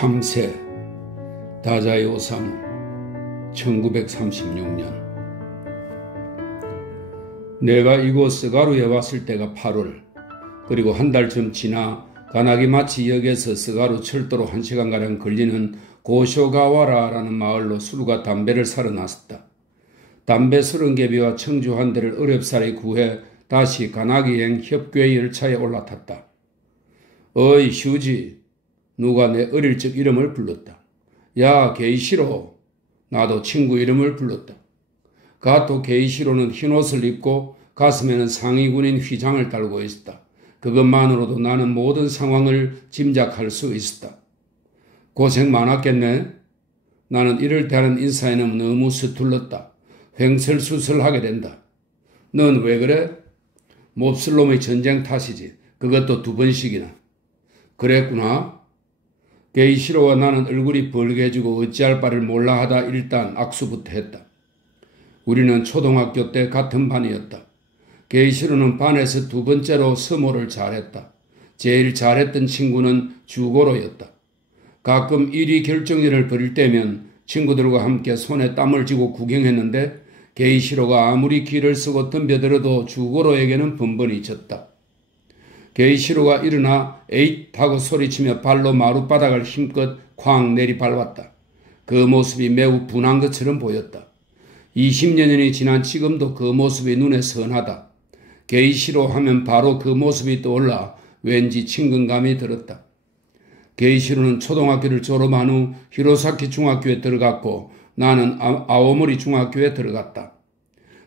참새 다자이 오사무 1936년. 내가 이곳 스가루에 왔을 때가 8월, 그리고 한 달쯤 지나 가나기마치 역에서 스가루 철도로 1시간가량 걸리는 고쇼가와라라는 마을로 술과 담배를 사러 나섰다. 담배 30개비와 청주 한 대를 어렵사리 구해 다시 가나기행 협괴 열차에 올라탔다. 어이 휴지, 누가 내 어릴 적 이름을 불렀다. 야 게이시로, 나도 친구 이름을 불렀다. 가토 게이시로는 흰옷을 입고 가슴에는 상위군인 휘장을 달고 있었다. 그것만으로도 나는 모든 상황을 짐작할 수 있었다. 고생 많았겠네. 나는 이럴 때 하는 인사에는 너무 서툴렀다. 횡설수설하게 된다. 넌 왜 그래? 몹쓸 놈의 전쟁 탓이지. 그것도 2번씩이나. 그랬구나. 게이시로와 나는 얼굴이 벌개지고 어찌할 바를 몰라 하다 일단 악수부터 했다. 우리는 초등학교 때 같은 반이었다. 게이시로는 반에서 2번째로 서모를 잘했다. 제일 잘했던 친구는 주고로였다. 가끔 1위 결정전을 벌일 때면 친구들과 함께 손에 땀을 쥐고 구경했는데 게이시로가 아무리 기를 쓰고 덤벼들어도 주고로에게는 번번이 졌다. 게이시로가 일어나 에잇 하고 소리치며 발로 마룻바닥을 힘껏 쾅 내리밟았다. 그 모습이 매우 분한 것처럼 보였다. 20여년이 지난 지금도 그 모습이 눈에 선하다. 게이시로 하면 바로 그 모습이 떠올라 왠지 친근감이 들었다. 게이시로는 초등학교를 졸업한 후 히로사키 중학교에 들어갔고 나는 아오모리 중학교에 들어갔다.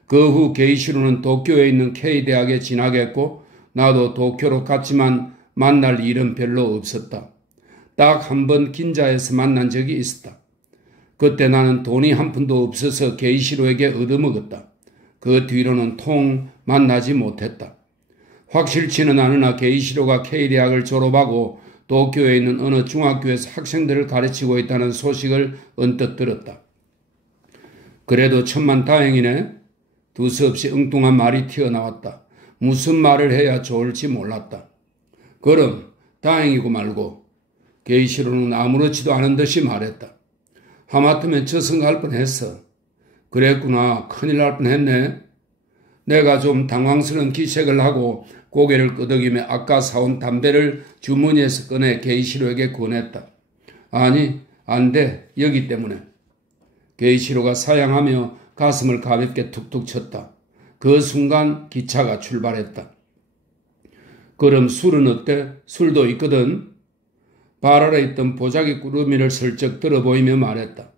그 후 게이시로는 도쿄에 있는 K대학에 진학했고 나도 도쿄로 갔지만 만날 일은 별로 없었다. 딱 한 번 긴자에서 만난 적이 있었다. 그때 나는 돈이 한 푼도 없어서 게이시로에게 얻어먹었다. 그 뒤로는 통 만나지 못했다. 확실치는 않으나 게이시로가 K대학을 졸업하고 도쿄에 있는 어느 중학교에서 학생들을 가르치고 있다는 소식을 언뜻 들었다. 그래도 천만다행이네. 두서없이 엉뚱한 말이 튀어나왔다. 무슨 말을 해야 좋을지 몰랐다. 그럼 다행이고 말고. 게이시로는 아무렇지도 않은 듯이 말했다. 하마터면 저승갈 뻔했어. 그랬구나. 큰일 날 뻔했네. 내가 좀 당황스러운 기색을 하고 고개를 끄덕이며 아까 사온 담배를 주머니에서 꺼내 게이시로에게 권했다. 아니, 안 돼. 여기 때문에. 게이시로가 사양하며 가슴을 가볍게 툭툭 쳤다. 그 순간 기차가 출발했다. 그럼 술은 어때? 술도 있거든. 발 아래 있던 보자기 꾸러미를 슬쩍 들어보이며 말했다.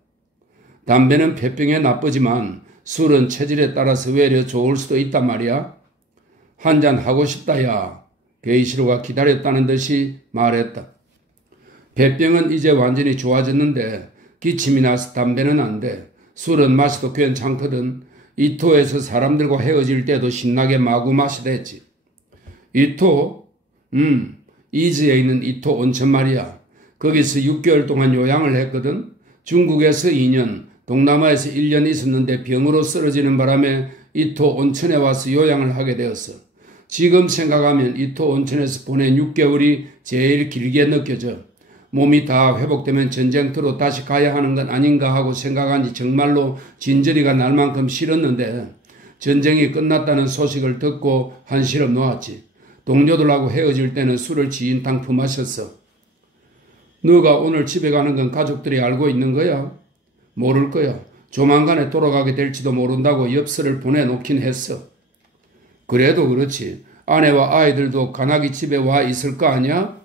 담배는 폐병에 나쁘지만 술은 체질에 따라서 외려 좋을 수도 있단 말이야. 한잔 하고 싶다 야. 게이시로가 기다렸다는 듯이 말했다. 폐병은 이제 완전히 좋아졌는데 기침이 나서 담배는 안 돼. 술은 마셔도 괜찮거든. 이토에서 사람들과 헤어질 때도 신나게 마구 마시댔지. 이토? 이즈에 있는 이토 온천 말이야. 거기서 6개월 동안 요양을 했거든. 중국에서 2년, 동남아에서 1년 있었는데 병으로 쓰러지는 바람에 이토 온천에 와서 요양을 하게 되었어. 지금 생각하면 이토 온천에서 보낸 6개월이 제일 길게 느껴져. 몸이 다 회복되면 전쟁터로 다시 가야 하는 건 아닌가 하고 생각하니 정말로 진저리가 날 만큼 싫었는데 전쟁이 끝났다는 소식을 듣고 한시름 놓았지. 동료들하고 헤어질 때는 술을 지인탕 품마셨어. 너가 오늘 집에 가는 건 가족들이 알고 있는 거야? 모를 거야. 조만간에 돌아가게 될지도 모른다고 엽서를 보내놓긴 했어. 그래도 그렇지. 아내와 아이들도 가나기 집에 와 있을 거 아니야?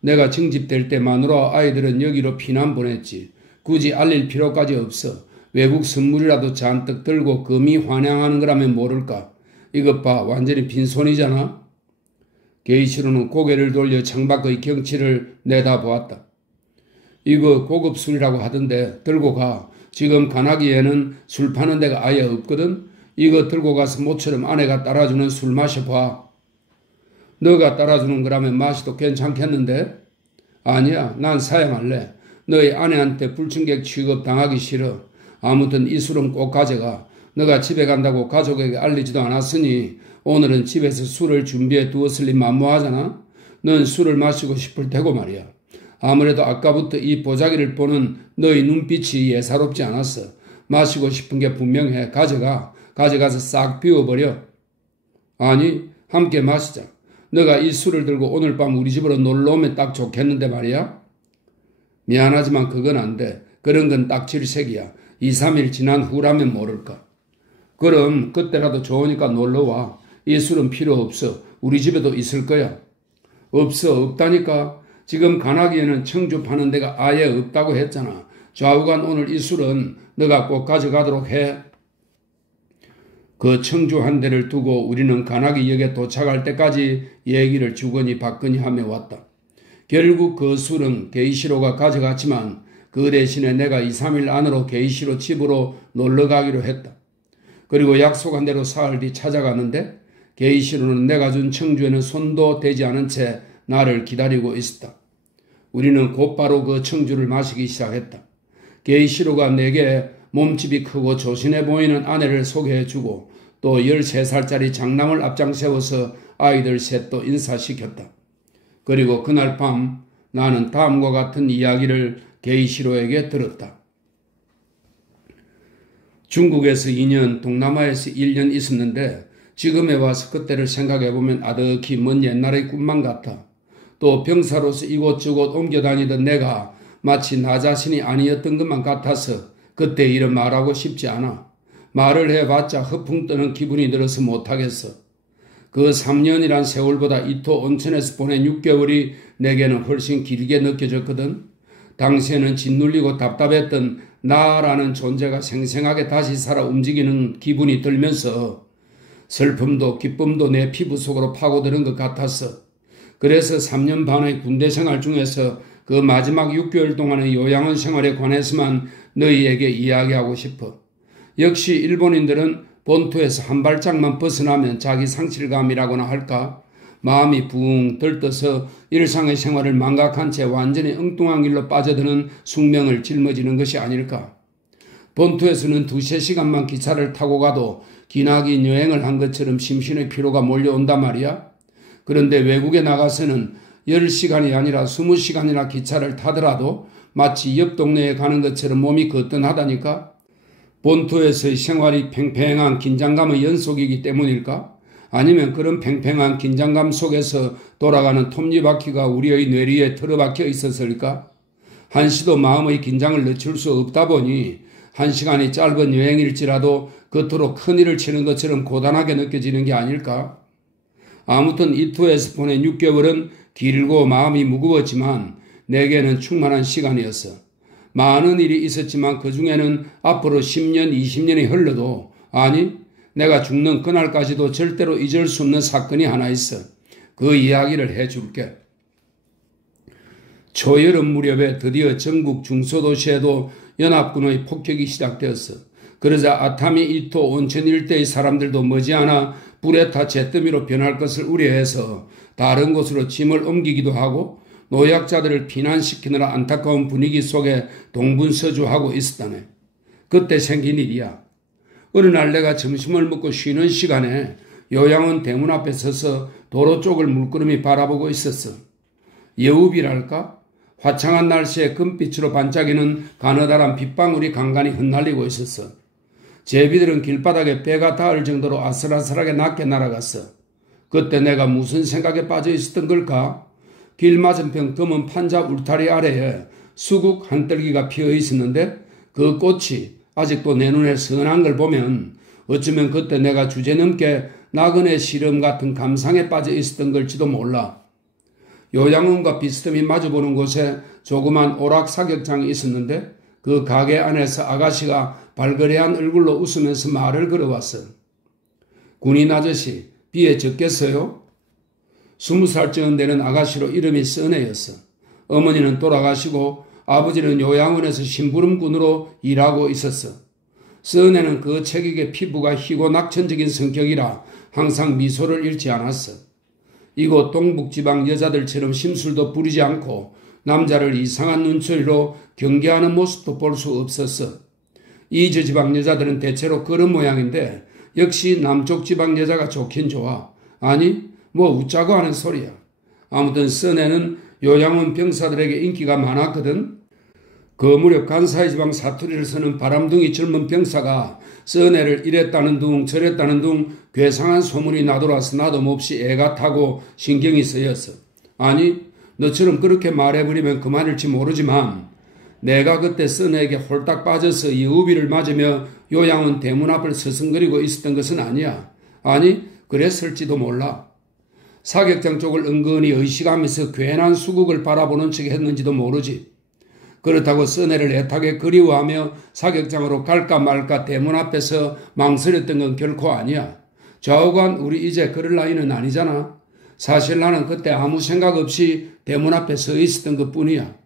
내가 징집될 때마누라 아이들은 여기로 피난 보냈지. 굳이 알릴 필요까지 없어. 외국 선물이라도 잔뜩 들고 금이 환영하는 거라면 모를까. 이것 봐. 완전히 빈손이잖아. 게이시로는 고개를 돌려 창밖의 경치를 내다보았다. 이거 고급 술이라고 하던데 들고 가. 지금 가나기에는 술 파는 데가 아예 없거든. 이거 들고 가서 모처럼 아내가 따라주는 술 마셔봐. 너가 따라주는 거라면 마셔도 괜찮겠는데? 아니야, 난 사양할래. 너희 아내한테 불청객 취급 당하기 싫어. 아무튼 이 술은 꼭 가져가. 너가 집에 간다고 가족에게 알리지도 않았으니 오늘은 집에서 술을 준비해 두었을 리 만무하잖아. 넌 술을 마시고 싶을 테고 말이야. 아무래도 아까부터 이 보자기를 보는 너희 눈빛이 예사롭지 않았어. 마시고 싶은 게 분명해. 가져가서 싹 비워버려. 아니, 함께 마시자. 너가 이 술을 들고 오늘 밤 우리 집으로 놀러 오면 딱 좋겠는데 말이야. 미안하지만 그건 안 돼. 그런 건 딱 질색이야. 2, 3일 지난 후라면 모를까. 그럼 그때라도 좋으니까 놀러와. 이 술은 필요 없어. 우리 집에도 있을 거야. 없다니까. 지금 간하기에는 청주 파는 데가 아예 없다고 했잖아. 좌우간 오늘 이 술은 너가 꼭 가져가도록 해. 그 청주 한 대를 두고 우리는 간하기역에 도착할 때까지 얘기를 주거니 받거니 하며 왔다. 결국 그 술은 게이시로가 가져갔지만 그 대신에 내가 2, 3일 안으로 게이시로 집으로 놀러 가기로 했다. 그리고 약속한 대로 사흘 뒤 찾아갔는데 게이시로는 내가 준 청주에는 손도 대지 않은 채 나를 기다리고 있었다. 우리는 곧바로 그 청주를 마시기 시작했다. 게이시로가 내게 몸집이 크고 조신해 보이는 아내를 소개해주고 또 13살짜리 장남을 앞장 세워서 아이들 셋도 인사시켰다. 그리고 그날 밤 나는 다음과 같은 이야기를 게이시로에게 들었다. 중국에서 2년, 동남아에서 1년 있었는데 지금에 와서 그때를 생각해보면 아득히 먼 옛날의 꿈만 같아. 또 병사로서 이곳저곳 옮겨다니던 내가 마치 나 자신이 아니었던 것만 같아서 그때 일은 말하고 싶지 않아. 말을 해봤자 허풍 뜨는 기분이 들어서 못하겠어. 그 3년이란 세월보다 이토 온천에서 보낸 6개월이 내게는 훨씬 길게 느껴졌거든. 당시에는 짓눌리고 답답했던 나라는 존재가 생생하게 다시 살아 움직이는 기분이 들면서 슬픔도 기쁨도 내 피부 속으로 파고드는 것 같았어. 그래서 3년 반의 군대 생활 중에서 그 마지막 6개월 동안의 요양원 생활에 관해서만 너희에게 이야기하고 싶어. 역시 일본인들은 본토에서 한 발짝만 벗어나면 자기 상실감이라고나 할까? 마음이 붕 들떠서 일상의 생활을 망각한 채 완전히 엉뚱한 길로 빠져드는 숙명을 짊어지는 것이 아닐까? 본토에서는 2~3시간만 기차를 타고 가도 기나긴 여행을 한 것처럼 심신의 피로가 몰려온단 말이야. 그런데 외국에 나가서는 10시간이 아니라 20시간이나 기차를 타더라도 마치 옆 동네에 가는 것처럼 몸이 거뜬하다니까? 본토에서의 생활이 팽팽한 긴장감의 연속이기 때문일까? 아니면 그런 팽팽한 긴장감 속에서 돌아가는 톱니바퀴가 우리의 뇌리에 틀어박혀 있었을까? 한시도 마음의 긴장을 늦출 수 없다 보니 1시간이 짧은 여행일지라도 겉으로 큰일을 치는 것처럼 고단하게 느껴지는 게 아닐까? 아무튼 이토에서 보낸 6개월은 길고 마음이 무거웠지만 내게는 충만한 시간이었어. 많은 일이 있었지만 그 중에는 앞으로 10년, 20년이 흘러도 아니 내가 죽는 그날까지도 절대로 잊을 수 없는 사건이 하나 있어. 그 이야기를 해줄게. 초여름 무렵에 드디어 전국 중소도시에도 연합군의 폭격이 시작되었어. 그러자 아타미 이토 온천 일대의 사람들도 머지않아 불에 타 잿더미로 변할 것을 우려해서 다른 곳으로 짐을 옮기기도 하고 노약자들을 피난시키느라 안타까운 분위기 속에 동분서주하고 있었다네. 그때 생긴 일이야. 어느 날 내가 점심을 먹고 쉬는 시간에 요양원 대문 앞에 서서 도로 쪽을 물끄러미 바라보고 있었어. 여우비랄까? 화창한 날씨에 금빛으로 반짝이는 가느다란 빗방울이 간간히 흩날리고 있었어. 제비들은 길바닥에 배가 닿을 정도로 아슬아슬하게 낮게 날아갔어. 그때 내가 무슨 생각에 빠져 있었던 걸까? 길 맞은편 검은 판자 울타리 아래에 수국 한떨기가 피어 있었는데 그 꽃이 아직도 내 눈에 선한 걸 보면 어쩌면 그때 내가 주제넘게 나그네 시름 같은 감상에 빠져 있었던 걸지도 몰라. 요양원과 비스듬히 마주보는 곳에 조그만 오락 사격장이 있었는데 그 가게 안에서 아가씨가 발그레한 얼굴로 웃으면서 말을 걸어왔어. 군인 아저씨, 비에 젖겠어요? 20살쯤 되는 아가씨로 이름이 써네였어. 어머니는 돌아가시고 아버지는 요양원에서 심부름꾼으로 일하고 있었어. 써네는 그 체격의 피부가 희고 낙천적인 성격이라 항상 미소를 잃지 않았어. 이곳 동북지방 여자들처럼 심술도 부리지 않고 남자를 이상한 눈초리로 경계하는 모습도 볼 수 없었어. 이 지방 여자들은 대체로 그런 모양인데 역시 남쪽 지방 여자가 좋긴 좋아. 아니 뭐 웃자고 하는 소리야. 아무튼 써네는 요양원 병사들에게 인기가 많았거든. 그 무렵 간사이 지방 사투리를 쓰는 바람둥이 젊은 병사가 써내를 이랬다는 둥 저랬다는 둥 괴상한 소문이 나돌아서 나도 몹시 애가 타고 신경이 쓰였어. 아니, 너처럼 그렇게 말해버리면 그만일지 모르지만 내가 그때 써내에게 홀딱 빠져서 이 우비를 맞으며 요양원 대문 앞을 서성거리고 있었던 것은 아니야. 아니, 그랬을지도 몰라. 사격장 쪽을 은근히 의식하면서 괜한 수국을 바라보는 척 했는지도 모르지. 그렇다고 써내를 애타게 그리워하며 사격장으로 갈까 말까 대문 앞에서 망설였던 건 결코 아니야. 좌우간 우리 이제 그럴 나이는 아니잖아. 사실 나는 그때 아무 생각 없이 대문 앞에 서 있었던 것뿐이야.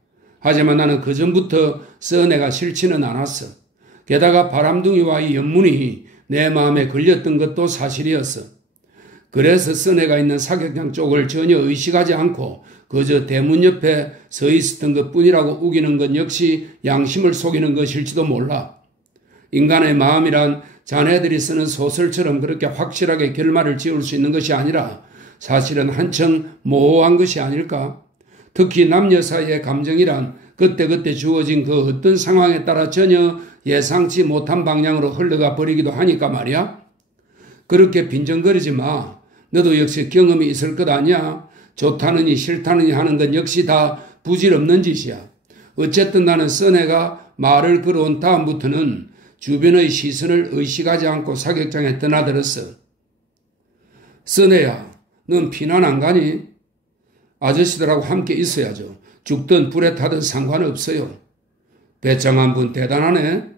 하지만 나는 그전부터 써내가 싫지는 않았어. 게다가 바람둥이와의 연문이 내 마음에 걸렸던 것도 사실이었어. 그래서 써내가 있는 사격장 쪽을 전혀 의식하지 않고 그저 대문 옆에 서 있었던 것뿐이라고 우기는 건 역시 양심을 속이는 것일지도 몰라. 인간의 마음이란 자네들이 쓰는 소설처럼 그렇게 확실하게 결말을 지을 수 있는 것이 아니라 사실은 한층 모호한 것이 아닐까? 특히 남녀 사이의 감정이란 그때그때 주어진 그 어떤 상황에 따라 전혀 예상치 못한 방향으로 흘러가 버리기도 하니까 말이야. 그렇게 빈정거리지 마. 너도 역시 경험이 있을 것 아니야. 좋다느니 싫다느니 하는 건 역시 다 부질없는 짓이야. 어쨌든 나는 써내가 말을 걸어온 다음부터는 주변의 시선을 의식하지 않고 사격장에 떠나들었어. 써내야, 넌 피난 안 가니? 아저씨들하고 함께 있어야죠. 죽든 불에 타든 상관없어요. 배짱한 분 대단하네.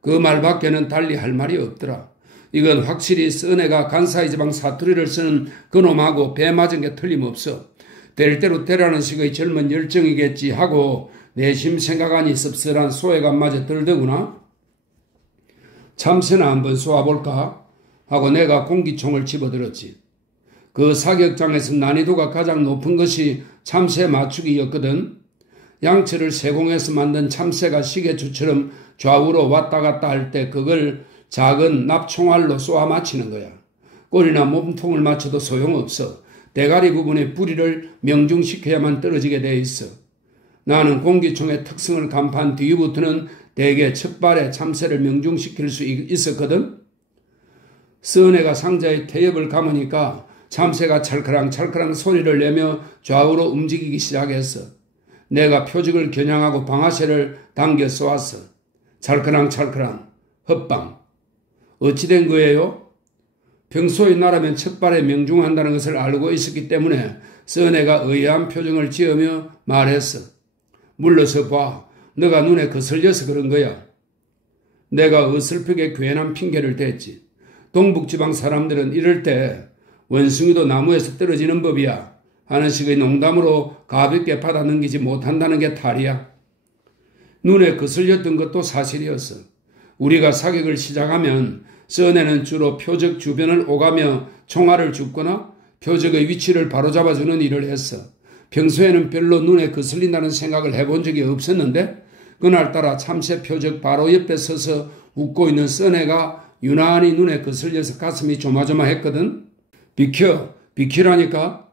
그 말밖에는 달리 할 말이 없더라. 이건 확실히 써내가 간사이 지방 사투리를 쓰는 그놈하고 배 맞은 게 틀림없어. 될 대로 되라는 식의 젊은 열정이겠지 하고 내심 생각하니 씁쓸한 소외감마저 들더구나. 참새나 한번 쏘아볼까? 하고 내가 공기총을 집어들었지. 그 사격장에서 난이도가 가장 높은 것이 참새 맞추기였거든. 양철을 세공해서 만든 참새가 시계추처럼 좌우로 왔다 갔다 할 때 그걸 작은 납총알로 쏘아 맞히는 거야. 꼬리나 몸통을 맞춰도 소용없어. 대가리 부분의 부리를 명중시켜야만 떨어지게 돼 있어. 나는 공기총의 특성을 간파한 뒤부터는 대개 첫 발에 참새를 명중시킬 수 있었거든. 써내가 상자에 태엽을 감으니까 참새가 찰크랑찰크랑 소리를 내며 좌우로 움직이기 시작했어. 내가 표적을 겨냥하고 방아쇠를 당겨 쏘았어. 찰크랑찰크랑 헛방. 어찌된 거예요? 평소에 나라면 첫발에 명중한다는 것을 알고 있었기 때문에 써내가 의아한 표정을 지으며 말했어. 물러서 봐. 너가 눈에 거슬려서 그런 거야. 내가 어설프게 괜한 핑계를 댔지. 동북지방 사람들은 이럴 때 원숭이도 나무에서 떨어지는 법이야 하는 식의 농담으로 가볍게 받아 넘기지 못한다는 게 탈이야. 눈에 거슬렸던 것도 사실이었어. 우리가 사격을 시작하면 써내는 주로 표적 주변을 오가며 총알을 줍거나 표적의 위치를 바로잡아주는 일을 했어. 평소에는 별로 눈에 거슬린다는 생각을 해본 적이 없었는데 그날따라 참새 표적 바로 옆에 서서 웃고 있는 써내가 유난히 눈에 거슬려서 가슴이 조마조마했거든. 비키라니까?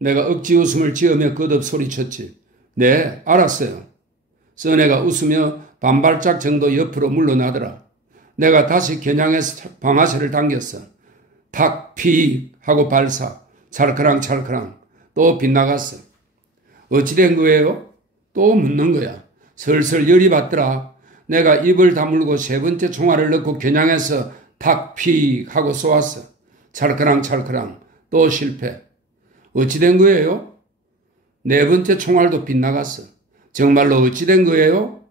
내가 억지 웃음을 지으며 거듭 소리쳤지. 네, 알았어요. 써내가 웃으며 반발짝 정도 옆으로 물러나더라. 내가 다시 겨냥해서 방아쇠를 당겼어. 탁, 피 하고 발사. 찰크랑찰크랑. 또 빗나갔어. 어찌된 거예요? 또 묻는 거야. 슬슬 열이 받더라. 내가 입을 다물고 세 번째 총알을 넣고 겨냥해서 탁, 피 하고 쏘았어. 찰크랑찰크랑. 또 실패. 어찌된 거예요? 네 번째 총알도 빗나갔어. 정말로 어찌된 거예요?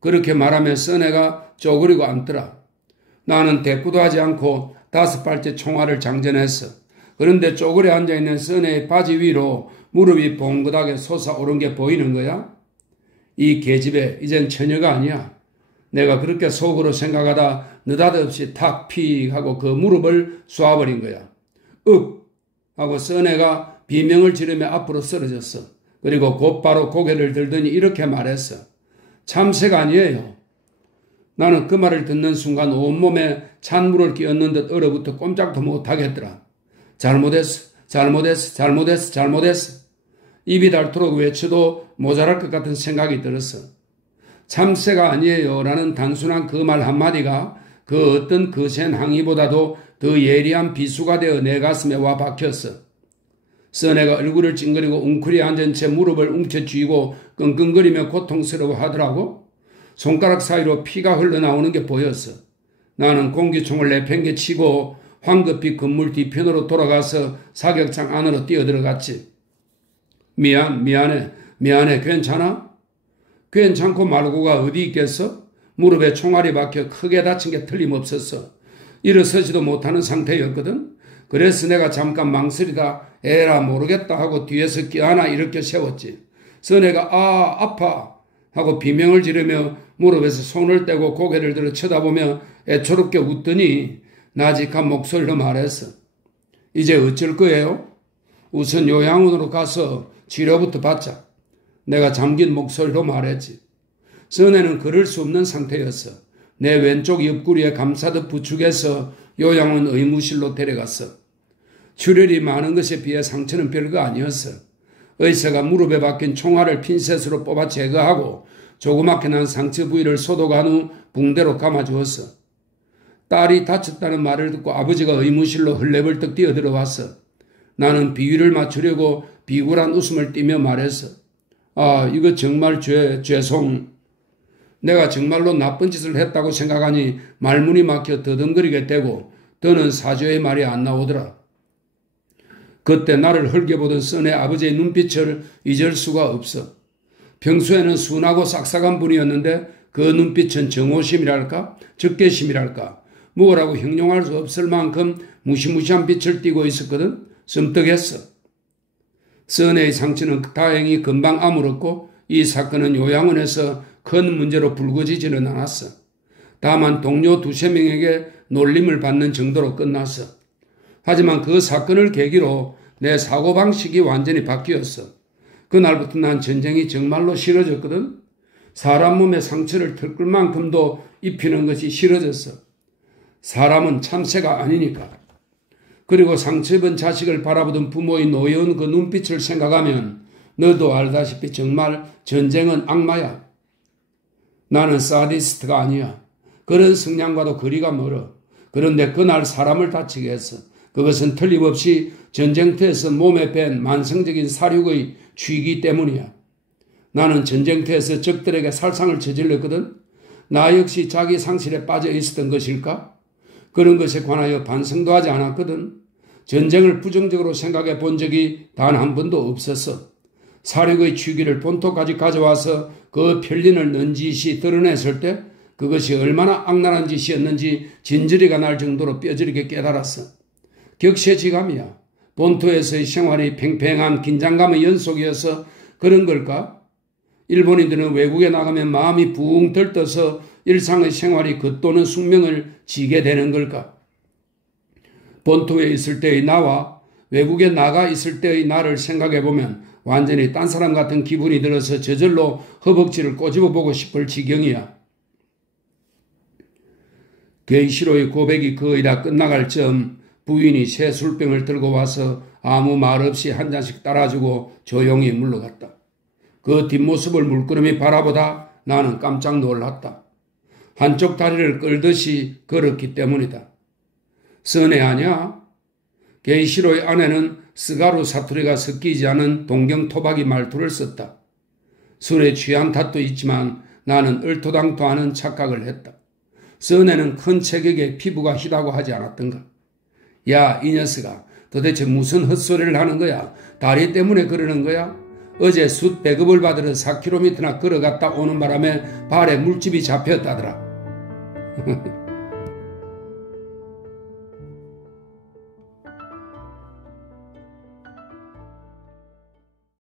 그렇게 말하며 써내가 쪼그리고 앉더라. 나는 대꾸도 하지 않고 5발째 총알을 장전했어. 그런데 쪼그려 앉아있는 써내의 바지 위로 무릎이 봉긋하게 솟아오른 게 보이는 거야? 이 계집애 이젠 처녀가 아니야. 내가 그렇게 속으로 생각하다 느닷없이 탁픽 하고 그 무릎을 쏘아버린 거야. 윽 하고 써내가 비명을 지르며 앞으로 쓰러졌어. 그리고 곧바로 고개를 들더니 이렇게 말했어. 참새가 아니에요. 나는 그 말을 듣는 순간 온몸에 찬물을 끼얹는 듯 얼어붙어 꼼짝도 못하겠더라. 잘못했어. 입이 닳도록 외쳐도 모자랄 것 같은 생각이 들었어. 참새가 아니에요 라는 단순한 그 말 한마디가 그 어떤 거센 항의보다도 더 예리한 비수가 되어 내 가슴에 와 박혔어. 써내가 얼굴을 찡그리고 웅크리 앉은 채 무릎을 움켜쥐고 끙끙거리며 고통스러워 하더라고. 손가락 사이로 피가 흘러나오는 게 보였어. 나는 공기총을 내팽개치고 황급히 건물 뒤편으로 돌아가서 사격장 안으로 뛰어들어갔지. 미안해, 괜찮아? 괜찮고 말고가 어디 있겠어? 무릎에 총알이 박혀 크게 다친 게 틀림없었어. 일어서지도 못하는 상태였거든. 그래서 내가 잠깐 망설이다 에라 모르겠다 하고 뒤에서 껴안아 일으켜 세웠지. 선혜가 아파 하고 비명을 지르며 무릎에서 손을 떼고 고개를 들어 쳐다보며 애초롭게 웃더니 나직한 목소리로 말했어. 이제 어쩔 거예요? 우선 요양원으로 가서 치료부터 받자. 내가 잠긴 목소리로 말했지. 선혜는 그럴 수 없는 상태였어. 내 왼쪽 옆구리에 감싸듯 부축해서 요양원 의무실로 데려갔어. 출혈이 많은 것에 비해 상처는 별거 아니었어. 의사가 무릎에 박힌 총알을 핀셋으로 뽑아 제거하고 조그맣게 난 상처 부위를 소독한 후 붕대로 감아주었어. 딸이 다쳤다는 말을 듣고 아버지가 의무실로 헐레벌떡 뛰어들어왔어. 나는 비위를 맞추려고 비굴한 웃음을 띠며 말했어. 이거 정말 죄송. 내가 정말로 나쁜 짓을 했다고 생각하니 말문이 막혀 더듬거리게 되고 더는 사죄의 말이 안 나오더라. 그때 나를 흘겨보던 써내 아버지의 눈빛을 잊을 수가 없어. 평소에는 순하고 싹싹한 분이었는데 그 눈빛은 정오심이랄까 적개심이랄까 뭐라고 형용할 수 없을 만큼 무시무시한 빛을 띠고 있었거든. 섬뜩했어. 써내의 상처는 다행히 금방 아물었고 이 사건은 요양원에서 큰 문제로 불거지지는 않았어. 다만 동료 두세 명에게 놀림을 받는 정도로 끝났어. 하지만 그 사건을 계기로 내 사고방식이 완전히 바뀌었어. 그날부터 난 전쟁이 정말로 싫어졌거든. 사람 몸에 상처를 털끌 만큼도 입히는 것이 싫어졌어. 사람은 참새가 아니니까. 그리고 상처 입은 자식을 바라보던 부모의 노여운 그 눈빛을 생각하면 너도 알다시피 정말 전쟁은 악마야. 나는 사디스트가 아니야. 그런 성향과도 거리가 멀어. 그런데 그날 사람을 다치게 했어. 그것은 틀림없이 전쟁터에서 몸에 밴 만성적인 사륙의 취기 때문이야. 나는 전쟁터에서 적들에게 살상을 저질렀거든. 나 역시 자기 상실에 빠져 있었던 것일까? 그런 것에 관하여 반성도 하지 않았거든. 전쟁을 부정적으로 생각해 본 적이 단 한 번도 없었어. 사륙의 취기를 본토까지 가져와서 그 편린을 넌지시 드러냈을 때 그것이 얼마나 악랄한 짓이었는지 진저리가 날 정도로 뼈저리게 깨달았어. 격세지감이야. 본토에서의 생활이 팽팽한 긴장감의 연속이어서 그런 걸까? 일본인들은 외국에 나가면 마음이 붕 들떠서 일상의 생활이 겉도는 숙명을 지게 되는 걸까? 본토에 있을 때의 나와 외국에 나가 있을 때의 나를 생각해보면 완전히 딴 사람 같은 기분이 들어서 저절로 허벅지를 꼬집어 보고 싶을 지경이야. 게이시로의 고백이 거의 다 끝나갈 즈음 부인이 새 술병을 들고 와서 아무 말 없이 한 잔씩 따라주고 조용히 물러갔다. 그 뒷모습을 물끄러미 바라보다 나는 깜짝 놀랐다. 한쪽 다리를 끌듯이 걸었기 때문이다. 선혜 아냐? 게이시로의 아내는 스가루 사투리가 섞이지 않은 동경 토박이 말투를 썼다. 술에 취한 탓도 있지만 나는 얼토당토 않은 착각을 했다. 선혜는 큰 체격에 피부가 희다고 하지 않았던가? 야, 이 녀석아, 도대체 무슨 헛소리를 하는 거야? 다리 때문에 그러는 거야? 어제 숯 배급을 받으러 4km나 걸어갔다 오는 바람에 발에 물집이 잡혔다더라.